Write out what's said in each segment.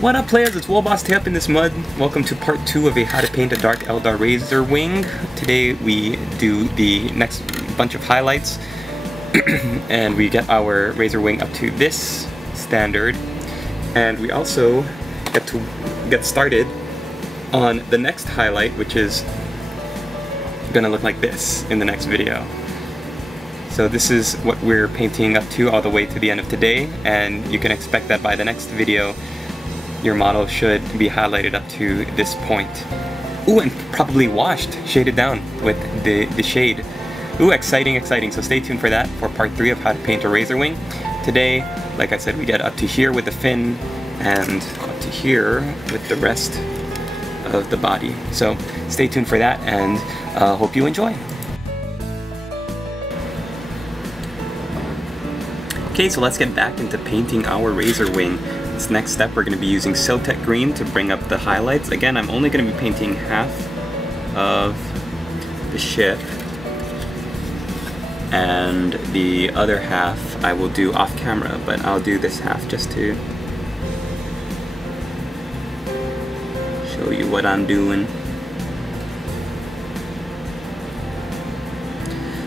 What up, players? It's Wolboss Tail up in this mud. Welcome to part 2 of a How to Paint a Dark Eldar Razorwing. Today we do the next bunch of highlights and we get our Razorwing up to this standard, and we also get to get started on the next highlight, which is gonna look like this in the next video. So this is what we're painting up to all the way to the end of today, and you can expect that by the next video your model should be highlighted up to this point. Ooh, and probably washed, shaded down with the shade. Ooh, exciting, exciting. So stay tuned for that, for part 3 of how to paint a Razorwing. Today, like I said, we get up to here with the fin and up to here with the rest of the body. So stay tuned for that, and hope you enjoy. Okay, so let's get back into painting our Razorwing. This next step, we're going to be using Siltec Green to bring up the highlights. Again, I'm only going to be painting half of the ship, and the other half I will do off camera, but I'll do this half just to show you what I'm doing.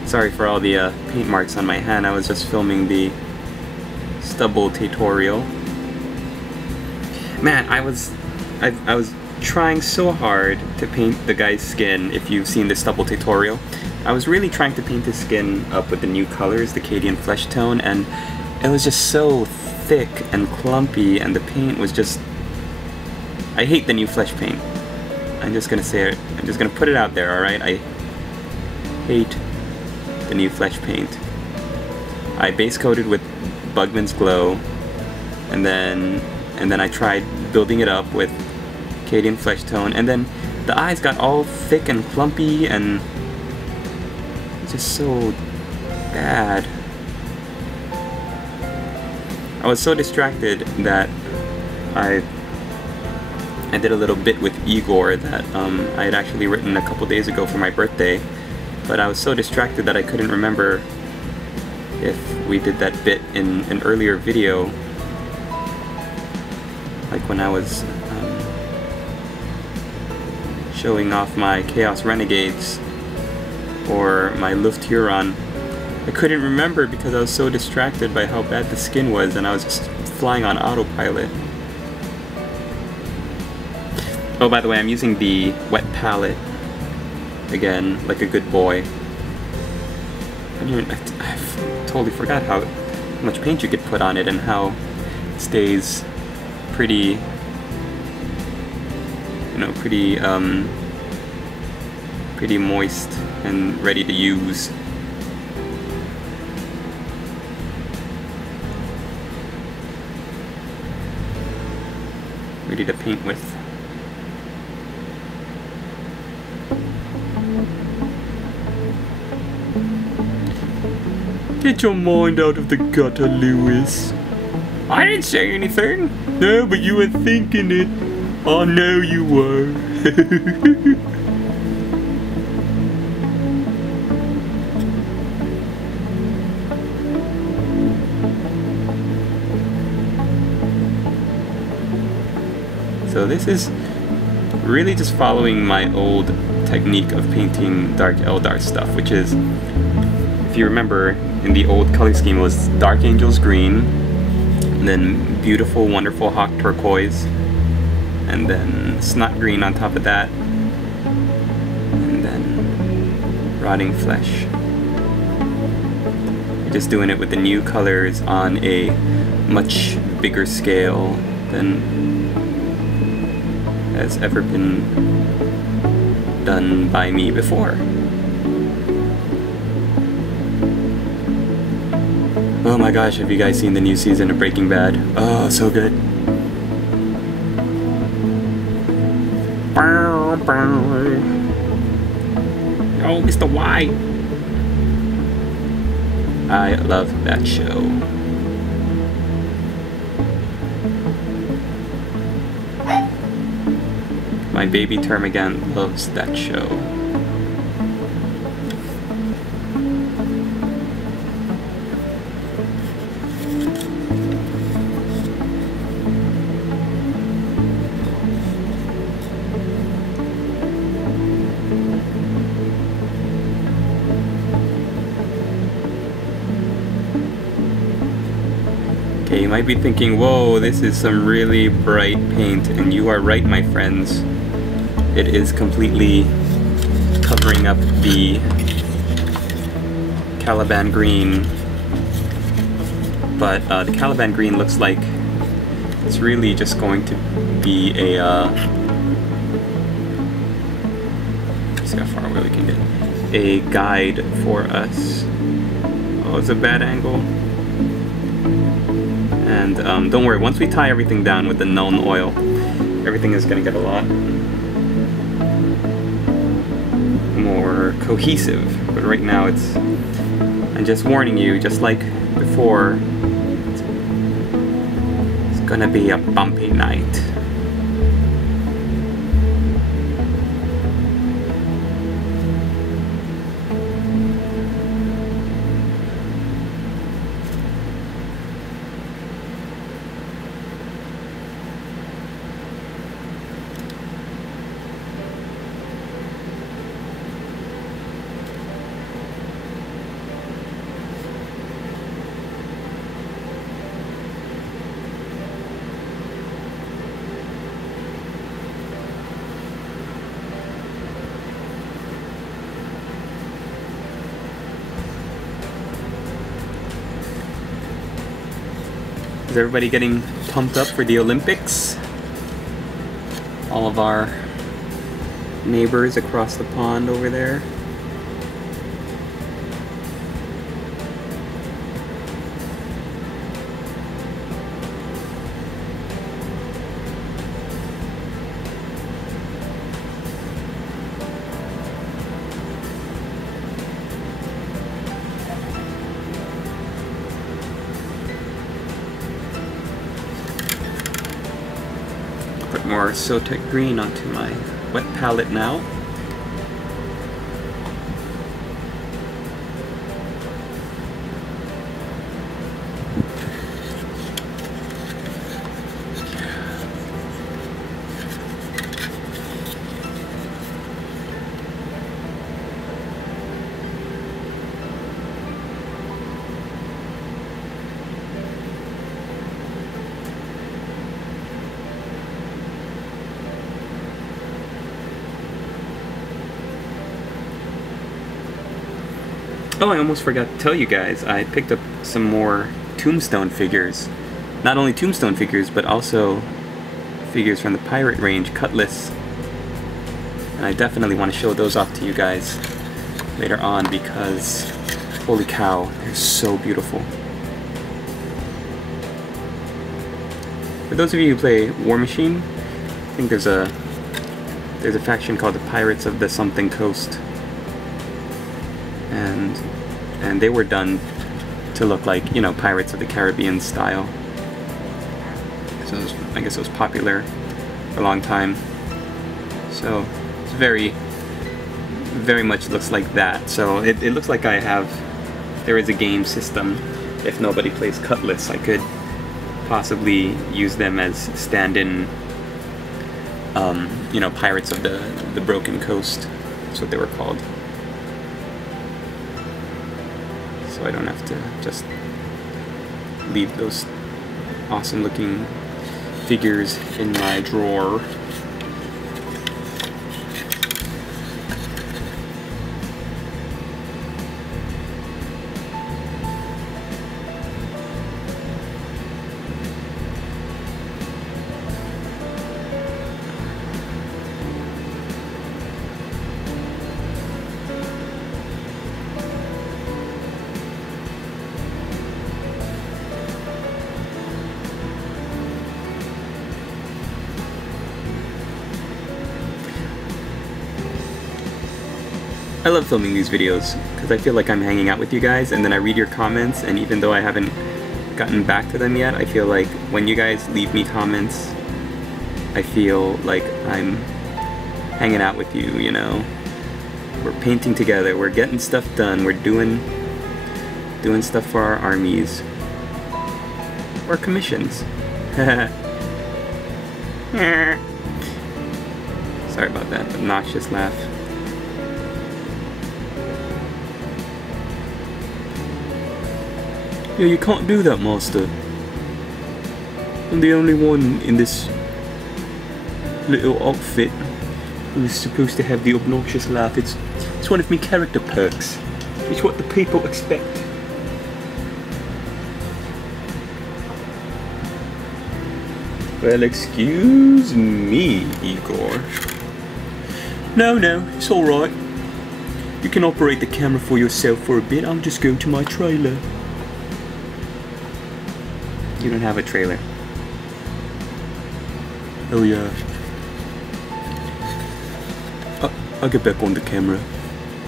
Sorry for all the paint marks on my hand. I was just filming the stubble tutorial. Man, I was trying so hard to paint the guy's skin. If you've seen the stubble tutorial, I was really trying to paint his skin up with the new colors, the Cadian flesh tone, and it was just so thick and clumpy, and the paint was just... I hate the new flesh paint. I'm just gonna say it. I'm just gonna put it out there, alright? I hate the new flesh paint. I base coated with Bugman's Glow, and then I tried building it up with Cadian flesh tone, and then the eyes got all thick and clumpy and just so bad. I was so distracted that I did a little bit with Igor that I had actually written a couple days ago for my birthday, but I was so distracted that I couldn't remember if we did that bit in an earlier video, like when I was showing off my Chaos Renegades or my Luft Huron. I couldn't remember because I was so distracted by how bad the skin was, and I was just flying on autopilot. Oh, by the way, I'm using the wet palette again, like a good boy. I totally forgot how much paint you could put on it and how it stays pretty, you know, pretty moist and ready to use. Ready to paint with. Get your mind out of the gutter, Lewis. I didn't say anything. No, but you were thinking it. Oh, no, you were. So this is really just following my old technique of painting Dark Eldar stuff, which is, if you remember, in the old color scheme, it was Dark Angels green, and then beautiful, wonderful Hawk turquoise, and then Snot green on top of that, and then Rotting Flesh. You're just doing it with the new colors on a much bigger scale than has ever been done by me before. Oh my gosh, have you guys seen the new season of Breaking Bad? Oh, so good. Oh, Mr. White. I love that show. My baby Termagant loves that show. Okay, you might be thinking, whoa, this is some really bright paint, and you are right, my friends. It is completely covering up the Caliban green, but the Caliban green looks like it's really just going to be a, let's see how far away we can get, a guide for us. Oh, it's a bad angle. And don't worry, once we tie everything down with the Nuln oil, everything is going to get a lot more cohesive. But right now it's, I'm just warning you, just like before, it's going to be a bumpy night. Is everybody getting pumped up for the Olympics? All of our neighbors across the pond over there. Put more Sotek green onto my wet palette now. Oh, I almost forgot to tell you guys, I picked up some more Tombstone figures. Not only Tombstone figures, but also figures from the Pirate Range, Cutlass. And I definitely want to show those off to you guys later on because, holy cow, they're so beautiful. For those of you who play War Machine, I think there's a faction called the Pirates of the Something Coast. And they were done to look like, you know, Pirates of the Caribbean style. So I guess it was popular for a long time. So it's very much looks like that. So it looks like there is a game system. If nobody plays Cutlass, I could possibly use them as stand-in, you know, Pirates of the Broken Coast. That's what they were called. So I don't have to just leave those awesome looking figures in my drawer. I love filming these videos because I feel like I'm hanging out with you guys, and then I read your comments, and even though I haven't gotten back to them yet, I feel like when you guys leave me comments, I feel like I'm hanging out with you, you know? We're painting together, we're getting stuff done, we're doing stuff for our armies. Or commissions. Sorry about that obnoxious laugh. Yeah, you can't do that, Master. I'm the only one in this little outfit who's supposed to have the obnoxious laugh. It's one of my character perks. It's what the people expect. Well, excuse me, Igor. No, it's alright. You can operate the camera for yourself for a bit. I'll just go to my trailer. You don't have a trailer. Oh yeah. I'll get back on the camera.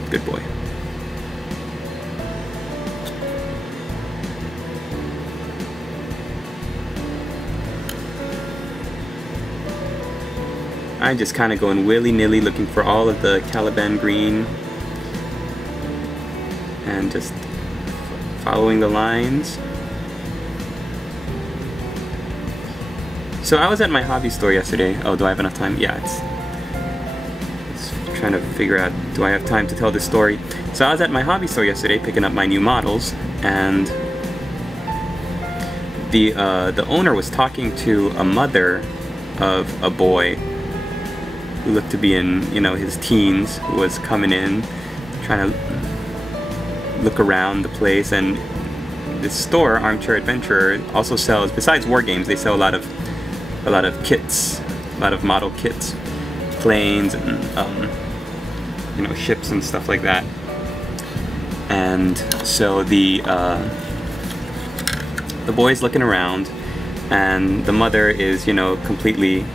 Good boy. I'm just kind of going willy-nilly looking for all of the Caliban green and just following the lines. So I was at my hobby store yesterday. Oh, do I have enough time? Yeah, it's trying to figure out, do I have time to tell this story? So I was at my hobby store yesterday picking up my new models, and the owner was talking to a mother of a boy who looked to be in, you know, his teens, who was coming in, trying to look around the place. And this store, Armchair Adventurer, also sells, besides war games, they sell a lot of kits, a lot of model kits, planes and you know, ships and stuff like that. And so the boy's looking around, and the mother is, you know, completely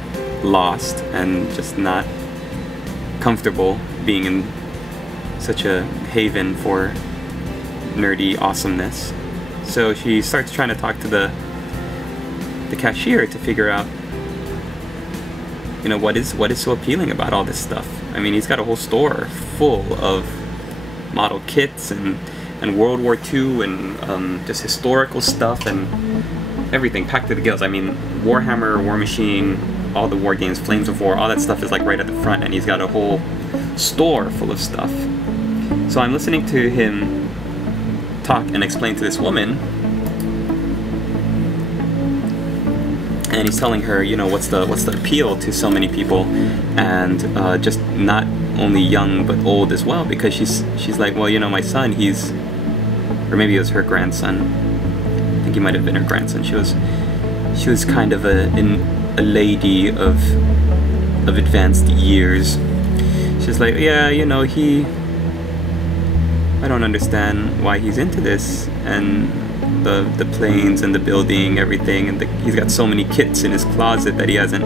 lost and just not comfortable being in such a haven for nerdy awesomeness. So she starts trying to talk to the cashier to figure out, you know, what is so appealing about all this stuff. I mean, he's got a whole store full of model kits and World War II and just historical stuff and everything packed to the gills. I mean, Warhammer, War Machine, all the war games, Flames of War, all that stuff is like right at the front, and he's got a whole store full of stuff. So I'm listening to him talk and explain to this woman, and he's telling her, you know, what's the appeal to so many people, and just not only young but old as well, because she's like, well, you know, my son, he's, or maybe it was her grandson. I think he might have been her grandson. She was kind of a lady of advanced years. She's like, yeah, you know, I don't understand why he's into this, and the planes and the building, everything, and he's got so many kits in his closet that he hasn't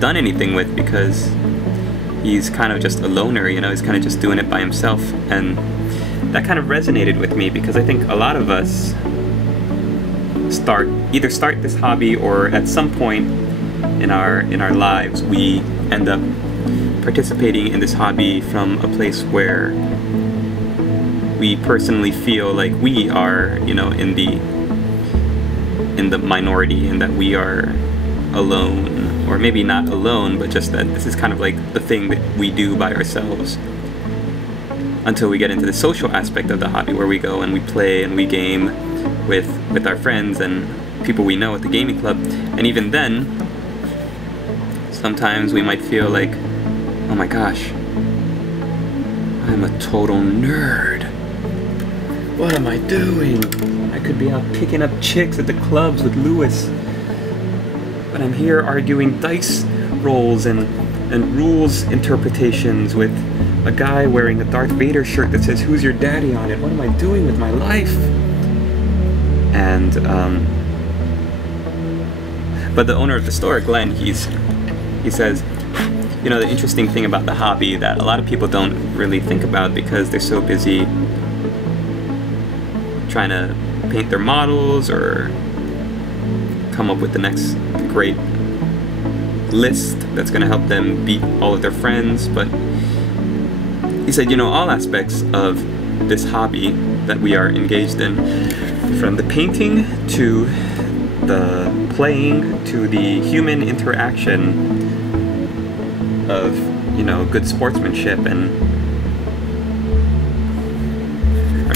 done anything with, because he's kind of just a loner, you know, he's kind of just doing it by himself. And that kind of resonated with me, because I think a lot of us either start this hobby, or at some point in our lives we end up participating in this hobby from a place where we personally feel like we are, you know, in the minority, and that we are alone, or maybe not alone, but just that this is kind of like the thing that we do by ourselves, until we get into the social aspect of the hobby, where we go and we play and we game with our friends and people we know at the gaming club. And even then, sometimes we might feel like, oh my gosh, I'm a total nerd. What am I doing? I could be out picking up chicks at the clubs with Lewis, but I'm here arguing dice rolls and rules interpretations with a guy wearing a Darth Vader shirt that says, "Who's your daddy?" on it. What am I doing with my life? And but the owner of the store, Glenn, he says, you know, the interesting thing about the hobby that a lot of people don't really think about, because they're so busy trying to paint their models or come up with the next great list that's going to help them beat all of their friends. But he said, you know, all aspects of this hobby that we are engaged in, from the painting to the playing to the human interaction of, you know, good sportsmanship and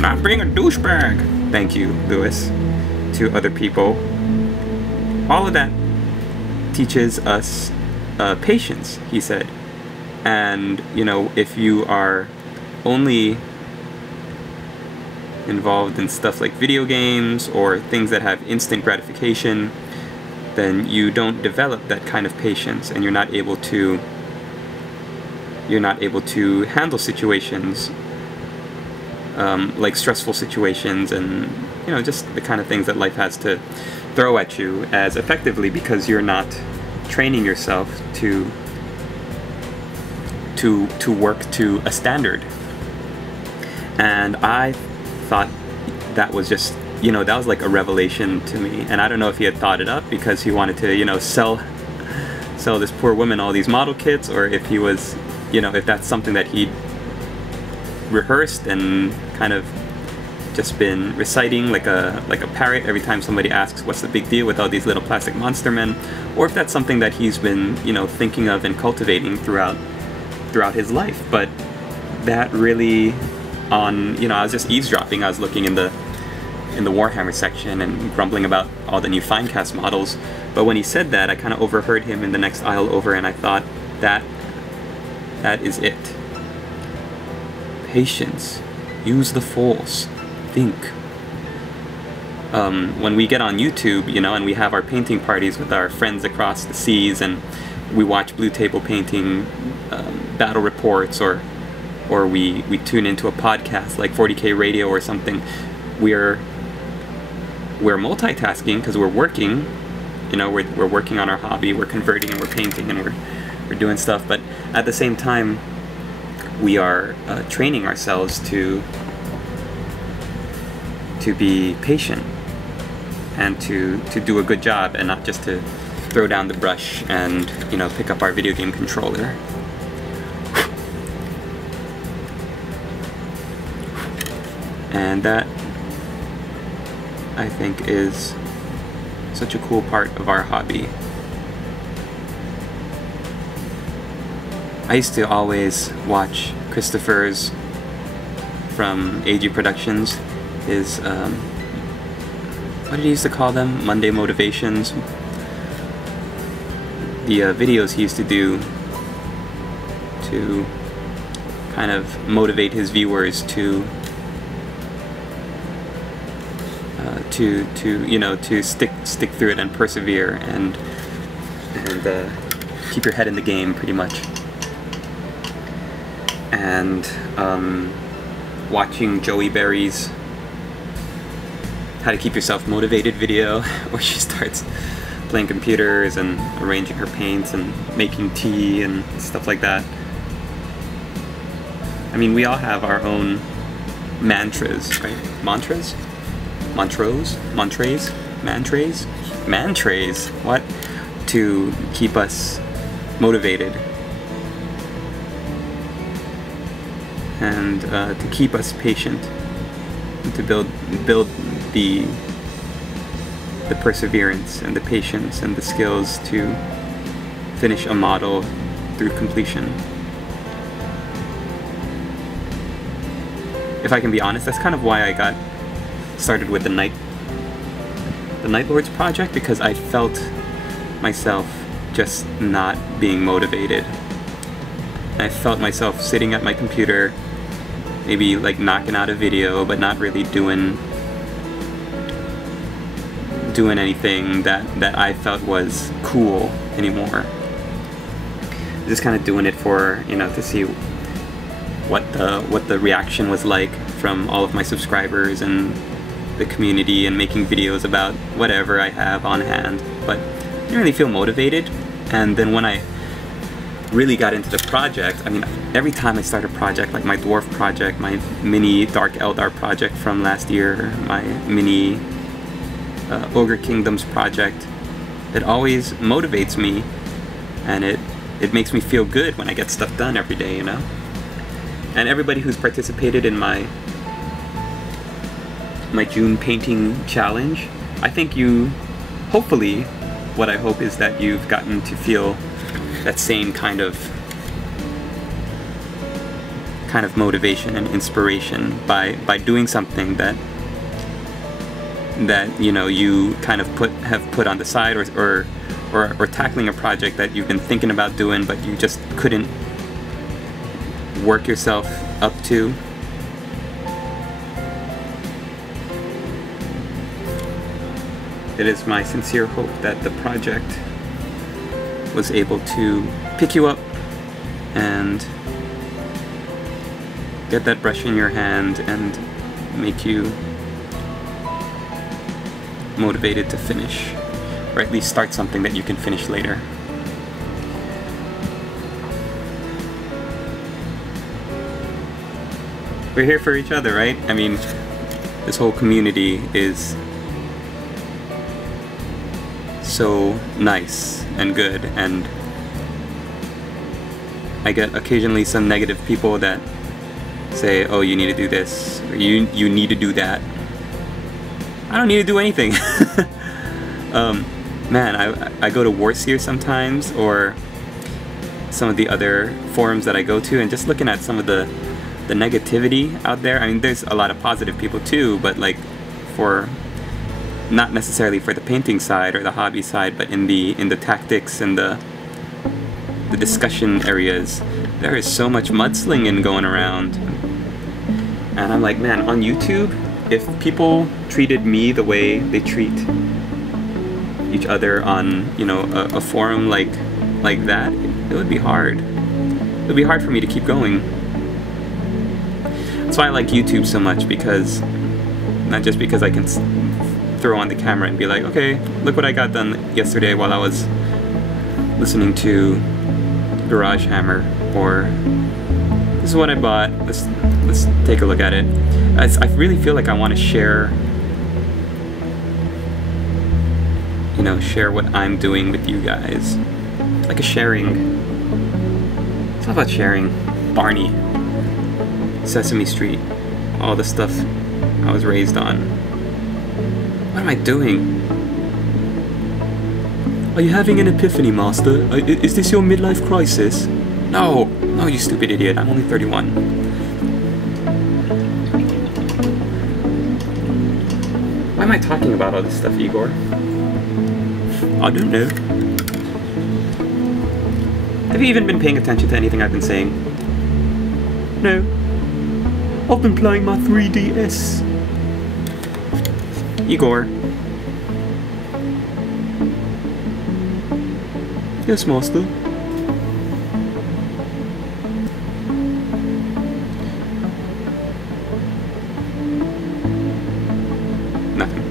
not being a douchebag, thank you, Lewis, to other people, all of that teaches us patience, he said. And, you know, if you are only involved in stuff like video games or things that have instant gratification, then you don't develop that kind of patience, and you're not able to handle situations like stressful situations, and you know, just the kind of things that life has to throw at you as effectively, because you're not training yourself to work to a standard. And I thought that was just, you know, that was like a revelation to me. And I don't know if he had thought it up because he wanted to, you know, sell this poor woman all these model kits, or if he was, you know, if that's something that he'd rehearsed and kind of just been reciting like a parrot every time somebody asks what's the big deal with all these little plastic monster men, or if that's something that he's been, you know, thinking of and cultivating throughout his life. But that really, you know, I was just eavesdropping. I was looking in the Warhammer section and grumbling about all the new Finecast models. But when he said that, I kind of overheard him in the next aisle over, and I thought, that is it. Patience. Use the Force. Think. When we get on YouTube, you know, and we have our painting parties with our friends across the seas, and we watch Blue Table Painting battle reports, or we tune into a podcast like 40K Radio or something, we're multitasking because we're working, you know, we're working on our hobby, we're converting and we're painting and we're doing stuff, but at the same time we are training ourselves to be patient and to do a good job, and not just to throw down the brush and, you know, pick up our video game controller. And that, I think, is such a cool part of our hobby. I used to always watch Christopher's from AG Productions, his, what did he used to call them? Monday Motivations. The videos he used to do to kind of motivate his viewers to you know, to stick through it and persevere and keep your head in the game, pretty much. And watching Joey Berry's How to Keep Yourself Motivated video, where she starts playing computers and arranging her paints and making tea and stuff like that. I mean, we all have our own mantras, right? Mantras? Mantras? What? To keep us motivated and to keep us patient, and to build the perseverance and the patience and the skills to finish a model through completion. If I can be honest, that's kind of why I got started with the Night Lords project, because I felt myself just not being motivated. I felt myself sitting at my computer, maybe like knocking out a video, but not really doing anything that I felt was cool anymore. Just kind of doing it for, you know, to see what the reaction was like from all of my subscribers and the community, and making videos about whatever I have on hand, but I didn't really feel motivated. And then when I really got into the project, I mean, every time I start a project, like my Dwarf project, my mini Dark Eldar project from last year, my mini Ogre Kingdoms project, it always motivates me, and it makes me feel good when I get stuff done every day, you know? And everybody who's participated in my June painting challenge, I think hopefully, what I hope is that you've gotten to feel that same kind of motivation and inspiration by doing something that that you kind of have put on the side, or tackling a project that you've been thinking about doing but you just couldn't work yourself up to. It is my sincere hope that the project was able to pick you up and get that brush in your hand and make you motivated to finish, or at least start something that you can finish later. We're here for each other, right? I mean, this whole community is so nice and good, and I get occasionally some negative people that say, oh, you need to do this, or you need to do that. I don't need to do anything. Man, I go to Warseer sometimes, or some of the other forums that I go to, and just looking at some of the negativity out there. I mean, there's a lot of positive people too, but like not necessarily for the painting side or the hobby side, but in the tactics and the discussion areas, there is so much mudslinging going around. And I'm like, man, on YouTube, if people treated me the way they treat each other on, a forum like that, it would be hard. It would be hard for me to keep going. That's why I like YouTube so much, because not just because I can throw on the camera and be like, okay, look what I got done yesterday while I was listening to Garage Hammer, or this is what I bought, let's take a look at it. I really feel like I want to share what I'm doing with you guys. It's like a sharing. It's all about sharing. Barney, Sesame Street, all the stuff I was raised on. What am I doing? Are you having an epiphany, Master? Is this your midlife crisis? No, you stupid idiot. I'm only 31. Why am I talking about all this stuff, Igor? I don't know. Have you even been paying attention to anything I've been saying? No. I've been playing my 3DS. Igor. Yes, Master. Nothing.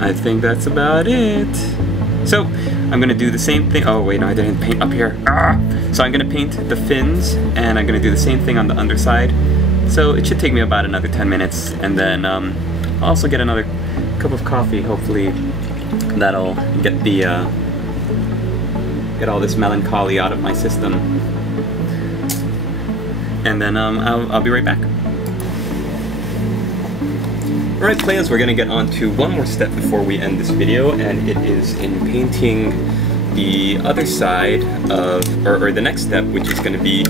I think that's about it. So, I'm gonna do the same thing. Oh wait, no, I didn't paint up here. So I'm gonna paint the fins, and I'm gonna do the same thing on the underside. So it should take me about another 10 minutes, and then I'll also get another cup of coffee. Hopefully that'll get get all this melancholy out of my system. And then I'll be right back. Alright players, we're going to get on to one more step before we end this video, and it is in painting the other side of, or the next step, which is going to be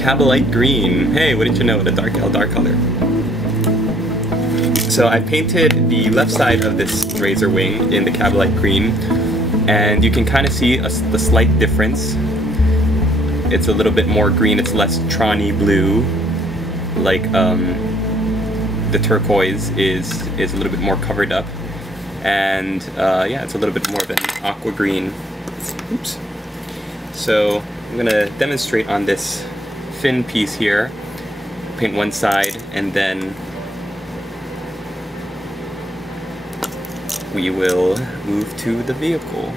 Cabalite Green. Hey, wouldn't you know, the dark Eldar color. So I painted the left side of this Razorwing in the Cabalite Green, and you can kind of see the slight difference. It's a little bit more green, it's less Tron-y blue, like the turquoise is a little bit more covered up, and yeah, it's a little bit more of an aqua green. Oops. So I'm gonna demonstrate on this fin piece here. Paint one side, and then we will move to the vehicle.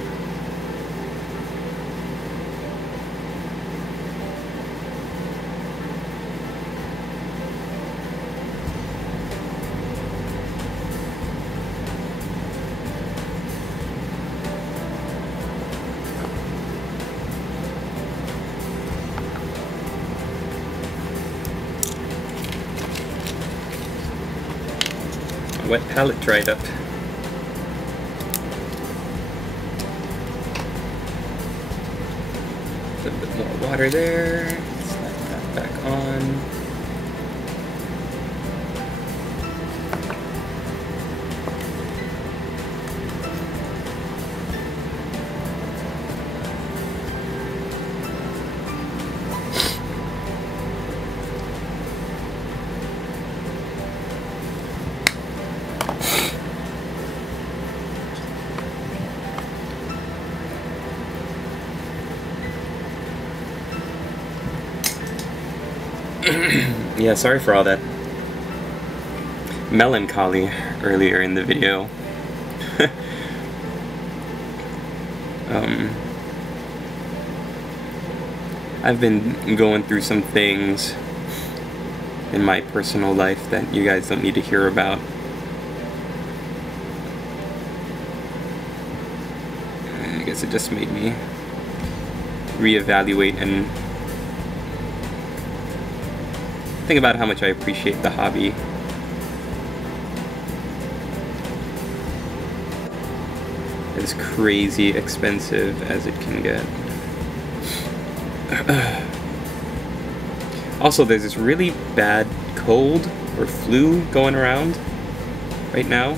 Wet palette dried up. little bit more water there. Slap that back on. Yeah, sorry for all that melancholy earlier in the video. I've been going through some things in my personal life that you guys don't need to hear about. I guess it just made me reevaluate and think about how much I appreciate the hobby. As crazy expensive as it can get. Also, there's this really bad cold or flu going around right now.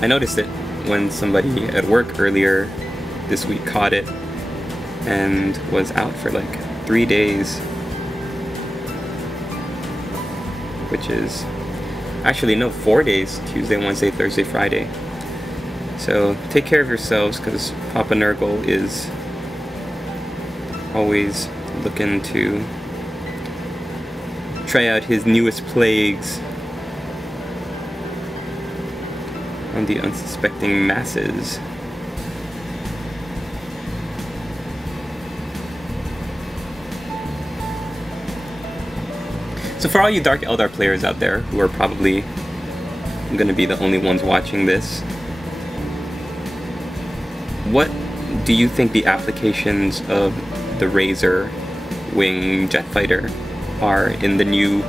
I noticed it when somebody at work earlier this week caught it and was out for like 3 days, which is actually no, 4 days: Tuesday, Wednesday, Thursday, Friday. So take care of yourselves, because Papa Nurgle is always looking to try out his newest plagues on the unsuspecting masses. So for all you Dark Eldar players out there, who are probably going to be the only ones watching this, what do you think the applications of the Razorwing jet fighter are in the new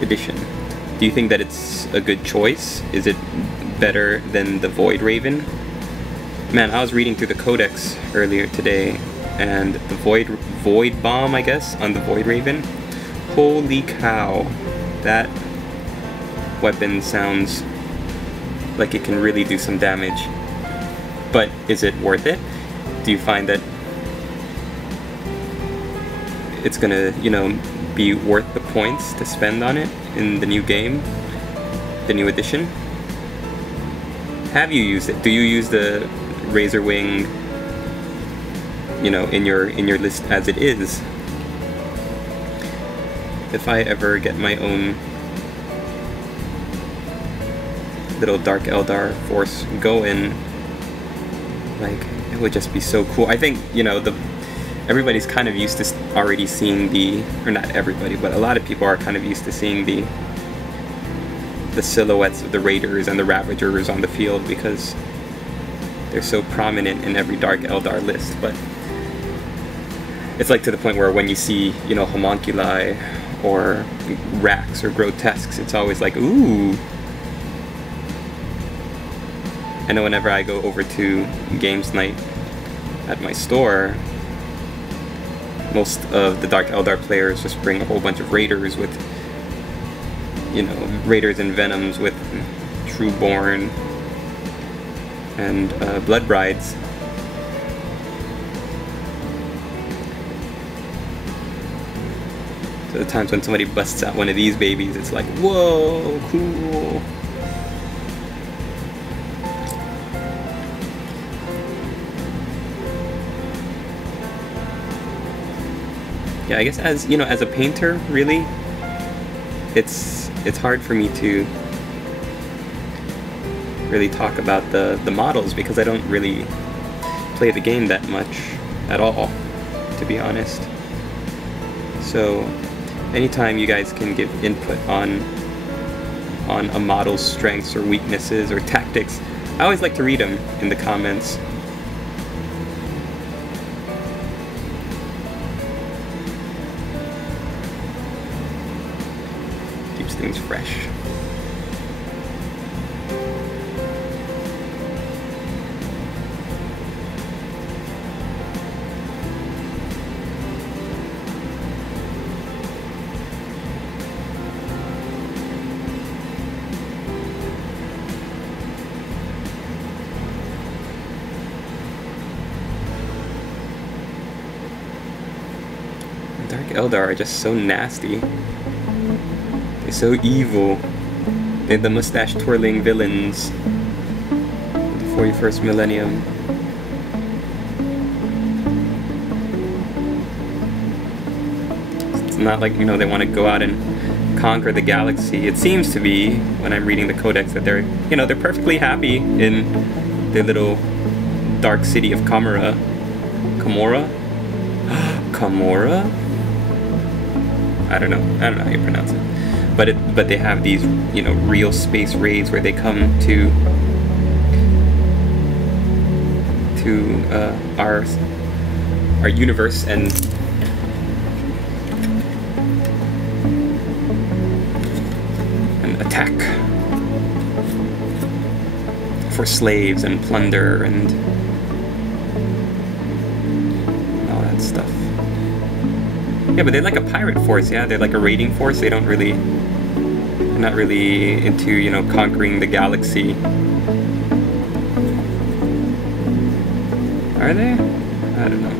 edition? Do you think that it's a good choice? Is it better than the Void Raven? Man, I was reading through the Codex earlier today, and the Void Bomb, I guess, on the Void Raven. Holy cow, that weapon sounds like it can really do some damage. But is it worth it? Do you find that it's gonna, you know, be worth the points to spend on it in the new game, the new edition? Have you used it? Do you use the Razorwing, you know, in your list as it is? If I ever get my own little Dark Eldar force going, like, it would just be so cool. I think, you know, everybody's kind of used to already seeing or not everybody, but a lot of people are kind of used to seeing the silhouettes of the Raiders and the Ravagers on the field, because they're so prominent in every Dark Eldar list. But it's like to the point where when you see, you know, homunculi or racks or grotesques, it's always like, ooh. I know whenever I go over to games night at my store, most of the Dark Eldar players just bring a whole bunch of Raiders with, you know, Raiders and Venoms with Trueborn and Blood Brides. So the times when somebody busts out one of these babies, it's like, whoa, cool. Yeah, I guess as, you know, as a painter, really, it's hard for me to really talk about the models, because I don't really play the game that much at all, to be honest. So anytime you guys can give input on a model's strengths or weaknesses or tactics, I always like to read them in the comments. Keeps things fresh. Eldar are just so nasty. They're so evil. They're the mustache-twirling villains of the 41st millennium. It's not like, you know, they want to go out and conquer the galaxy. It seems to be, when I'm reading the codex, that they're, you know, they're perfectly happy in their little dark city of Kamora. Kamora? Kamora? I don't know how you pronounce it. But they have these, you know, real space raids where they come to our universe and attack for slaves and plunder and all that stuff. Yeah, but they're like a pirate force, yeah? They're like a raiding force. They're not really into, you know, conquering the galaxy. Are they? I don't know.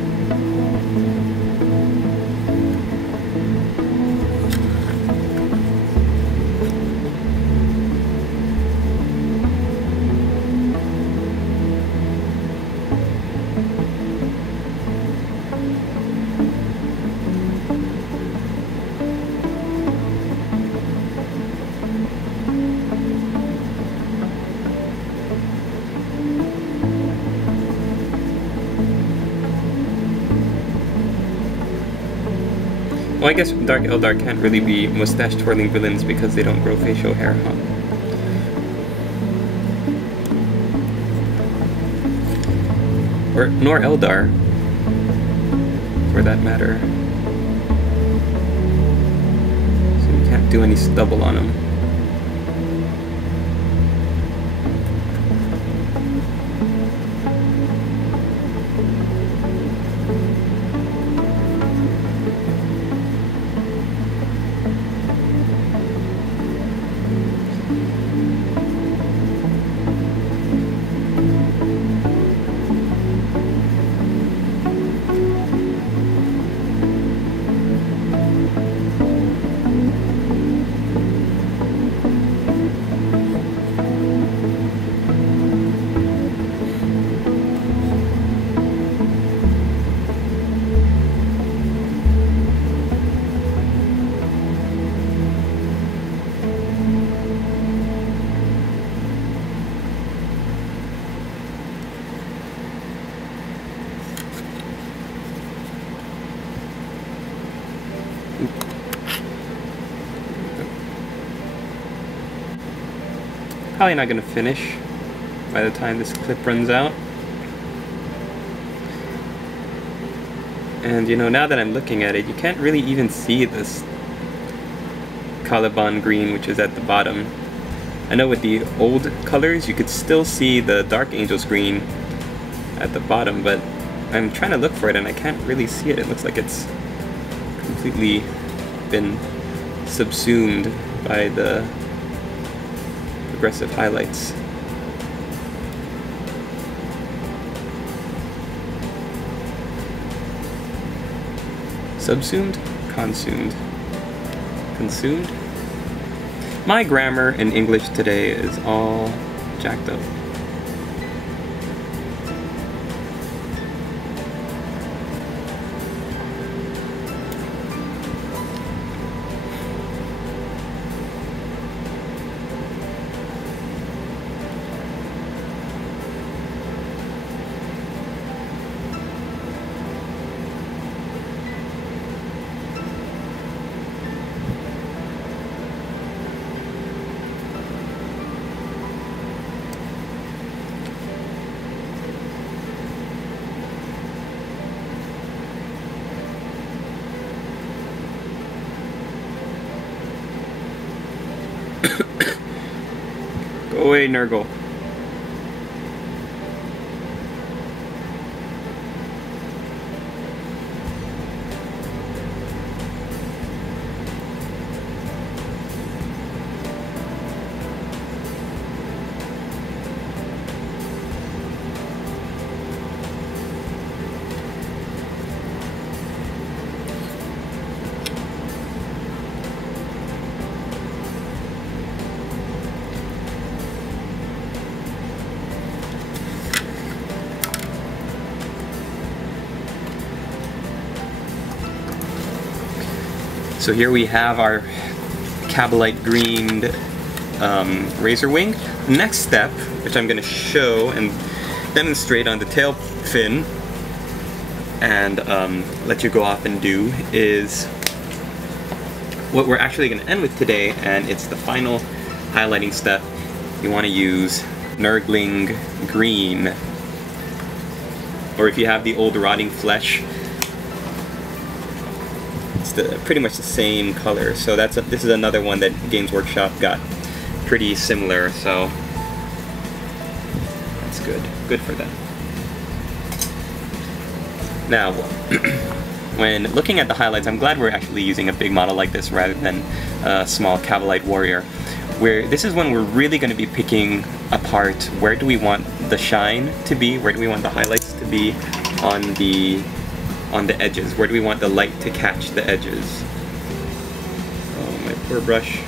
Well, I guess Dark Eldar can't really be mustache-twirling villains because they don't grow facial hair, huh? Or, nor Eldar, for that matter. So you can't do any stubble on them. Probably not going to finish by the time this clip runs out. And you know, now that I'm looking at it, you can't really even see this Caliban green, which is at the bottom. I know with the old colors, you could still see the Dark Angels green at the bottom, but I'm trying to look for it and I can't really see it. It looks like it's completely been subsumed by the progressive highlights. Subsumed? Consumed. Consumed? My grammar in English today is all jacked up. Go away, Nurgle. So here we have our Cabalite greened Razorwing. Next step, which I'm going to show and demonstrate on the tail fin and let you go off and do, is what we're actually going to end with today, and it's the final highlighting step. You want to use Nurgling Green, or if you have the old Rotting Flesh, it's pretty much the same color. So this is another one that Games Workshop got pretty similar, so that's good for them. Now, when looking at the highlights, I'm glad we're actually using a big model like this rather than a small Cabalite warrior, where this is when we're really going to be picking apart where do we want the shine to be, where do we want the highlights to be on the edges, where do we want the light to catch the edges. Oh, my poor brush.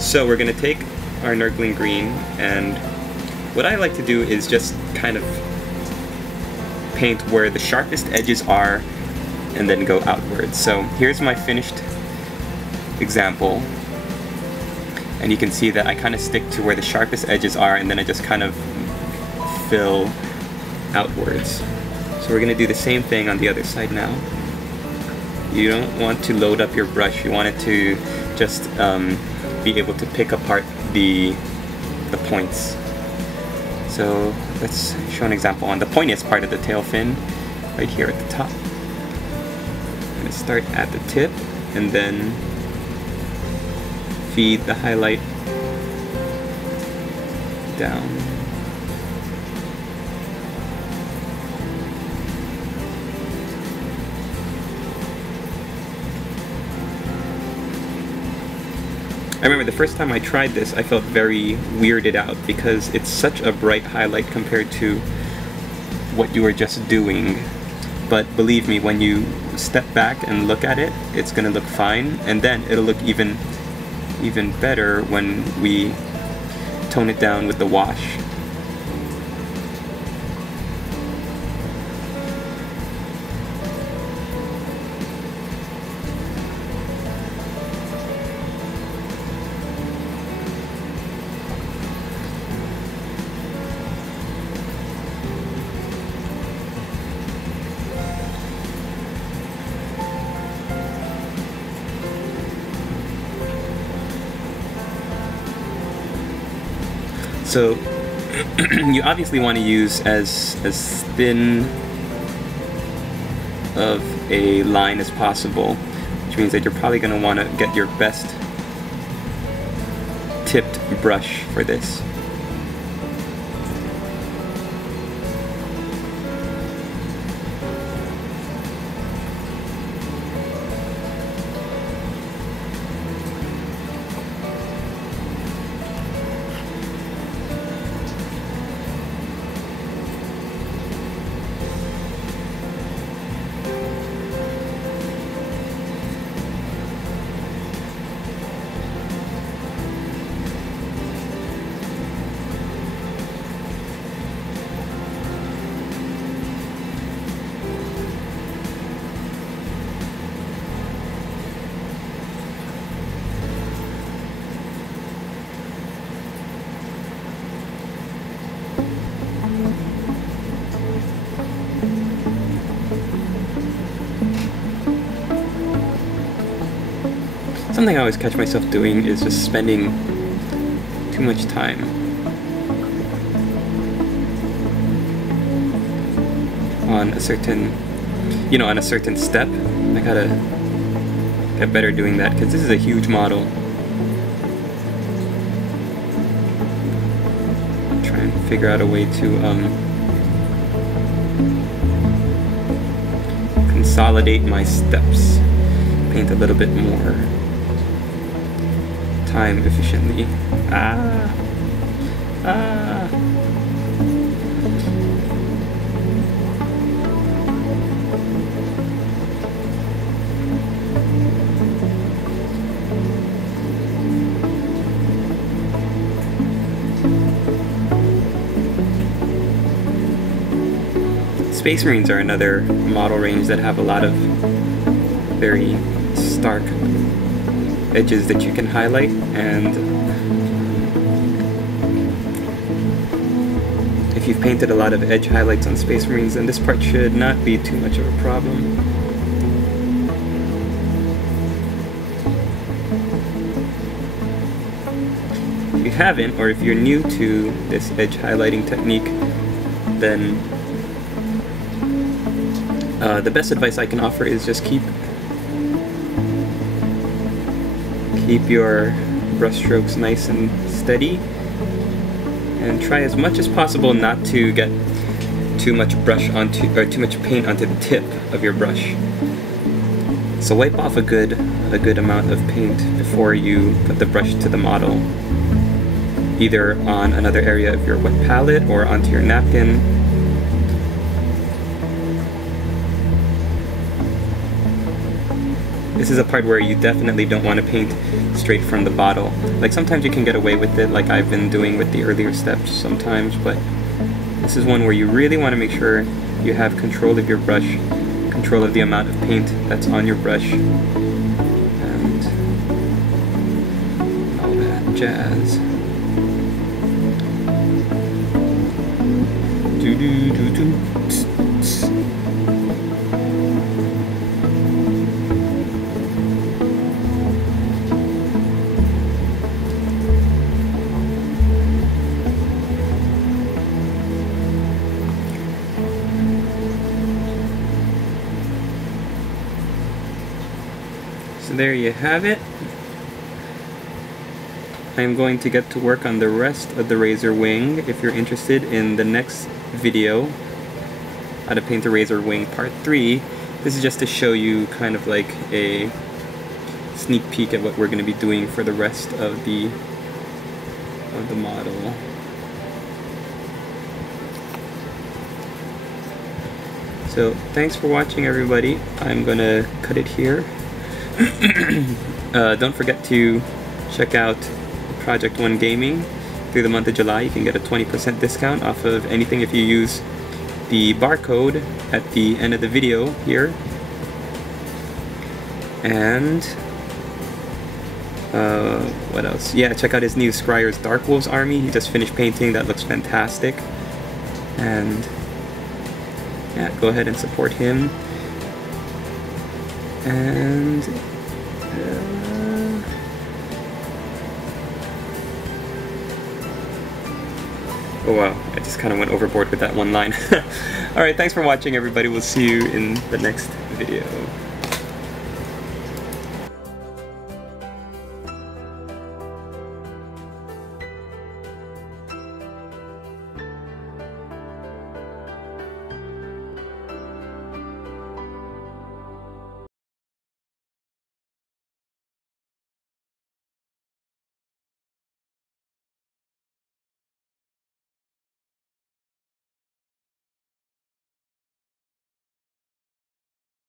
So we're going to take our Nurgling Green, and what I like to do is just kind of paint where the sharpest edges are and then go outwards. So here's my finished example, and you can see that I kind of stick to where the sharpest edges are, and then I just kind of fill outwards. So we're going to do the same thing on the other side now. You don't want to load up your brush, you want it to just be able to pick apart the points. So let's show an example on the pointiest part of the tail fin, right here at the top. I'm going to start at the tip and then feed the highlight down. I remember the first time I tried this, I felt very weirded out because it's such a bright highlight compared to what you were just doing. But believe me, when you step back and look at it, it's going to look fine, and then it'll look even better when we tone it down with the wash. So you obviously want to use as thin of a line as possible, which means that you're probably going to want to get your best tipped brush for this. Something I always catch myself doing is just spending too much time on a certain, on a certain step. I gotta get better doing that because this is a huge model. Try and figure out a way to consolidate my steps, paint a little bit more time efficiently. Space Marines are another model range that have a lot of very stark edges that you can highlight, and if you've painted a lot of edge highlights on Space Marines, then this part should not be too much of a problem. If you haven't, or if you're new to this edge highlighting technique, then the best advice I can offer is just keep your brush strokes nice and steady, and try as much as possible not to get too much too much paint onto the tip of your brush. So wipe off a good amount of paint before you put the brush to the model, either on another area of your wet palette or onto your napkin. This is a part where you definitely don't want to paint straight from the bottle. Like, sometimes you can get away with it, like I've been doing with the earlier steps sometimes, but this is one where you really want to make sure you have control of your brush, control of the amount of paint that's on your brush, and all that jazz. So there you have it. I'm going to get to work on the rest of the Razorwing. If you're interested in the next video, how to paint a Razorwing Part 3, this is just to show you kind of like a sneak peek at what we're going to be doing for the rest of the model. So thanks for watching, everybody. I'm going to cut it here. Don't forget to check out Project 1 Gaming through the month of July. You can get a 20% discount off of anything if you use the barcode at the end of the video here. And what else? Yeah, check out his new Scryer's Dark Wolves army. He just finished painting. That looks fantastic. And yeah, go ahead and support him. And oh wow, I just kind of went overboard with that one line. Alright, thanks for watching, everybody. We'll see you in the next video.